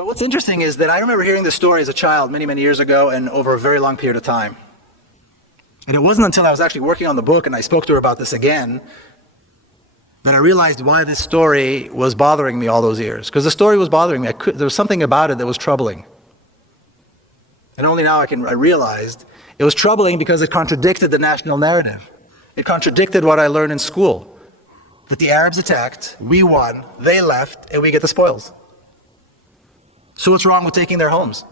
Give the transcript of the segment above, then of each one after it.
But what's interesting is that I remember hearing this story as a child many, many years ago and over a very long period of time. And it wasn't until I was actually working on the book and I spoke to her about this again that I realized why this story was bothering me all those years. Because the story was bothering me. There was something about it that was troubling. And only now I realized it was troubling because it contradicted the national narrative. It contradicted what I learned in school. That the Arabs attacked, we won, they left, and we get the spoils. So what's wrong with taking their homes?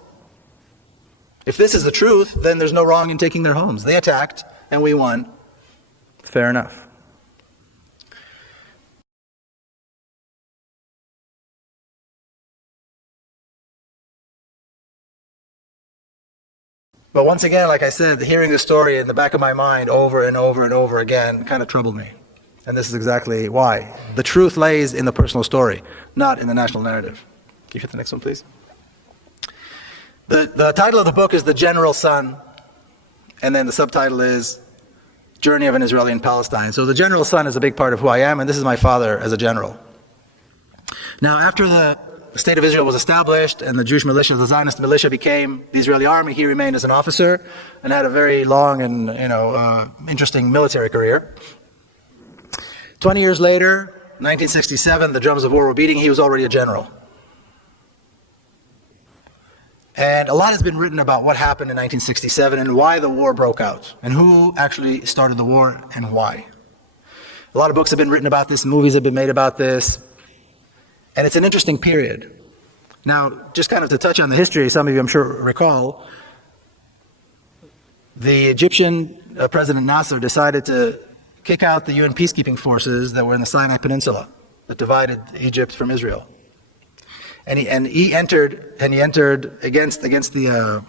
If this is the truth, then there's no wrong in taking their homes. They attacked, and we won. Fair enough. But once again, like I said, hearing the story in the back of my mind over and over and over again kind of troubled me. And this is exactly why. The truth lays in the personal story, not in the national narrative. Can you hit the next one, please? The title of the book is The General Son, and then the subtitle is Journey of an Israeli in Palestine. So the general son is a big part of who I am, and this is my father as a general. Now, after the State of Israel was established and the Jewish militia, the Zionist militia, became the Israeli army, he remained as an officer and had a very long and interesting military career. 20 years later, 1967, the drums of war were beating. He was already a general. And a lot has been written about what happened in 1967 and why the war broke out and who actually started the war and why. A lot of books have been written about this, movies have been made about this, and it's an interesting period. Now, just kind of to touch on the history, some of you I'm sure recall, the Egyptian President Nasser decided to kick out the UN peacekeeping forces that were in the Sinai Peninsula that divided Egypt from Israel. And he entered against the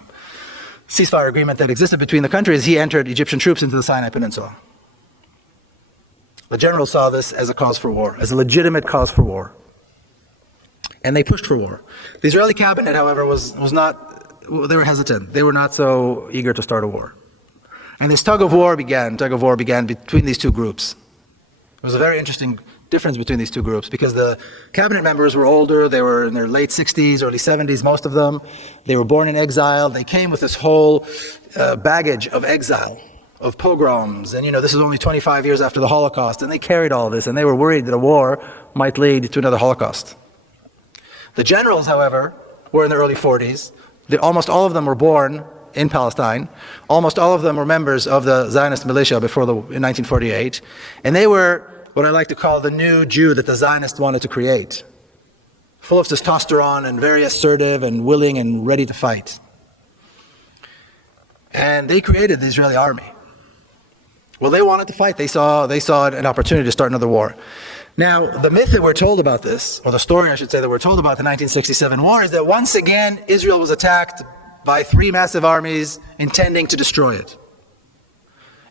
ceasefire agreement that existed between the countries. He entered Egyptian troops into the Sinai Peninsula. The general saw this as a cause for war, as a legitimate cause for war. And they pushed for war. The Israeli cabinet, however, was not, they were hesitant. They were not so eager to start a war. And this tug of war began between these two groups. It was a very interesting difference between these two groups because the cabinet members were older. They were in their late 60s, early 70s, most of them. They were born in exile. They came with this whole baggage of exile, of pogroms. And this is only 25 years after the Holocaust. And they carried all of this, and they were worried that a war might lead to another Holocaust. The generals, however, were in their early 40s. Almost all of them were born in Palestine. Almost all of them were members of the Zionist militia in 1948. And they were what I like to call the new Jew that the Zionists wanted to create. Full of testosterone and very assertive and willing and ready to fight. And they created the Israeli army. Well, they wanted to fight. They saw an opportunity to start another war. Now, the myth that we're told about this, or the story I should say that we're told about the 1967 war, is that once again Israel was attacked by three massive armies intending to destroy it.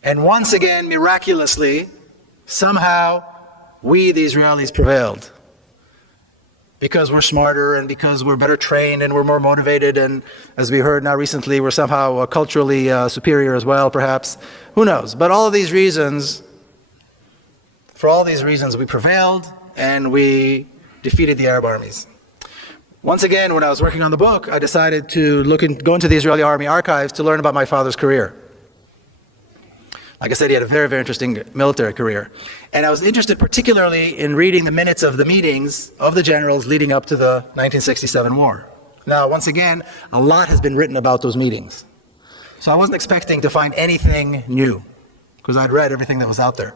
And once again, miraculously, somehow, we, the Israelis, prevailed. Because we're smarter and because we're better trained and we're more motivated, and as we heard now recently, we're somehow culturally superior as well, perhaps. Who knows? But for all these reasons, we prevailed and we defeated the Arab armies. Once again, when I was working on the book, I decided to go into the Israeli army archives to learn about my father's career. Like I said, he had a very, very interesting military career. And I was interested particularly in reading the minutes of the meetings of the generals leading up to the 1967 war. Now, once again, a lot has been written about those meetings. So I wasn't expecting to find anything new, because I'd read everything that was out there.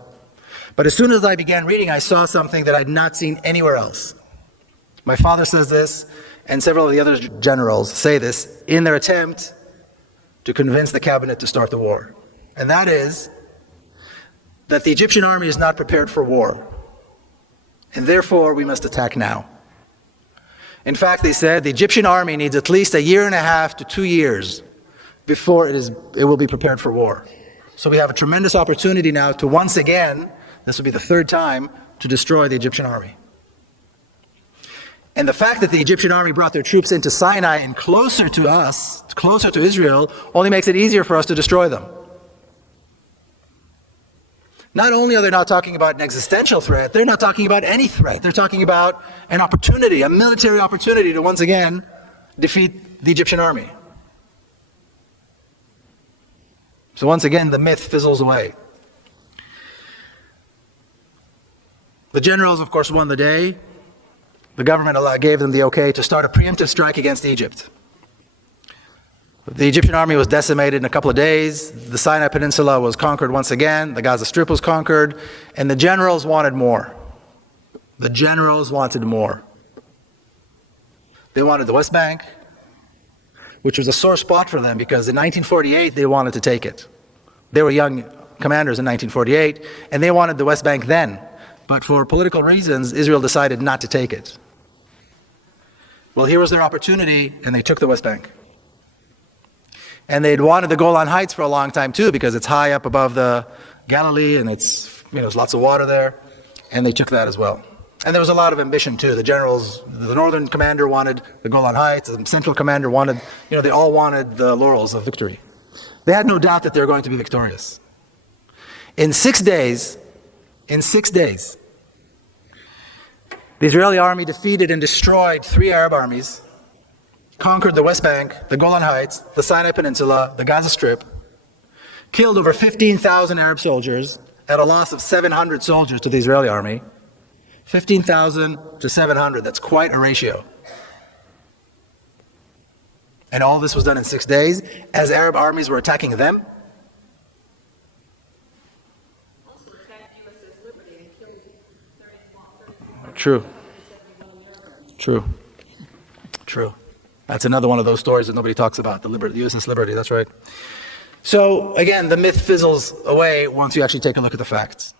But as soon as I began reading, I saw something that I'd not seen anywhere else. My father says this, and several of the other generals say this, in their attempt to convince the cabinet to start the war. And that is that the Egyptian army is not prepared for war, and therefore we must attack now. In fact, they said the Egyptian army needs at least 1.5 to 2 years before it will be prepared for war. So we have a tremendous opportunity now to once again, this will be the third time, to destroy the Egyptian army. And the fact that the Egyptian army brought their troops into Sinai and closer to us, closer to Israel, only makes it easier for us to destroy them. Not only are they not talking about an existential they're not talking about any threat. They're talking about an opportunity, a military opportunity to once again defeat the Egyptian army. So once again, the myth fizzles away. The generals, of course, won the day. The government gave them the okay to start a preemptive strike against Egypt. The Egyptian army was decimated in a couple of days. The Sinai Peninsula was conquered once again. The Gaza Strip was conquered. And the generals wanted more. The generals wanted more. They wanted the West Bank, which was a sore spot for them because in 1948 they wanted to take it. They were young commanders in 1948, and they wanted the West Bank then. But for political reasons, Israel decided not to take it. Well, here was their opportunity, and they took the West Bank. And they'd wanted the Golan Heights for a long time too, because it's high up above the Galilee, and there's lots of water there, and they took that as well. And there was a lot of ambition too. The generals, the northern commander wanted the Golan Heights, the central commander wanted, they all wanted the laurels of victory. They had no doubt that they were going to be victorious. In 6 days, the Israeli army defeated and destroyed 3 Arab armies, conquered the West Bank, the Golan Heights, the Sinai Peninsula, the Gaza Strip, killed over 15,000 Arab soldiers at a loss of 700 soldiers to the Israeli army. 15,000 to 700, that's quite a ratio. And all this was done in 6 days as Arab armies were attacking them. True. That's another one of those stories that nobody talks about, the USS Liberty, that's right. So again, the myth fizzles away once you actually take a look at the facts.